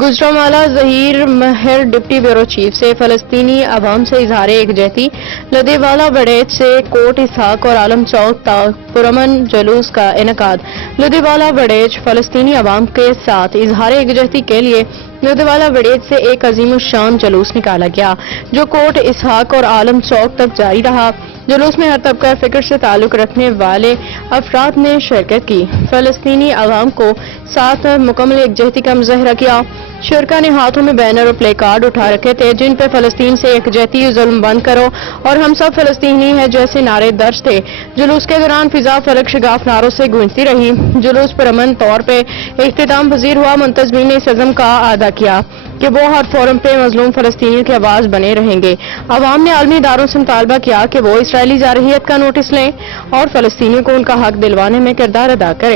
گجرانوالہ ظہیر مہر deputy bureau chief سے فلسطینی عوام سے اظہار یکجہتی، لدھیوالہ وڑیچ سے کوٹ اسحاق اور عالم چوک تک پرامن جلوس کا انعقاد۔ لدھیوالہ وڑیچ فلسطینی عوام کے ساتھ اظہار یکجہتی کے لیے لدھیوالہ وڑیچ سے ایک عظیم الشان جلوس نکالا گیا جو کوٹ اسحاق اور عالم چوک تک جاری رہا۔ جلوس میں ہر طبقہ فکر سے تعلق رکھنے والے افراد نے شرکت کی، فلسطینی عوام کو ساتھ مکمل یکجہتی کا مظاہرہ کیا۔ شرکاء نے ہاتھوں میں بینر اور پلے کارڈ اٹھا رکھے تھے جن پہ فلسطین سے یکجہتی، ظلم بند کرو اور ہم سب فلسطینی ہیں جیسے نعرے درج تھے۔ جلوس کے دوران فضا فلک شگاف نعروں سے گونجتی رہی۔ جلوس پرامن طور پہ اختتام پذیر ہوا۔ منتظمین نے اس عزم کا اعادہ کیا کہ وہ ہر فورم پہ مظلوم فلسطینیوں کی آواز بنے رہیں گے۔ عوام نے عالمی اداروں سے مطالبہ کیا کہ وہ اسرائیلی جارحیت کا نوٹس لیں اور فلسطینیوں کو ان کا حق دلوانے میں کردار ادا کریں۔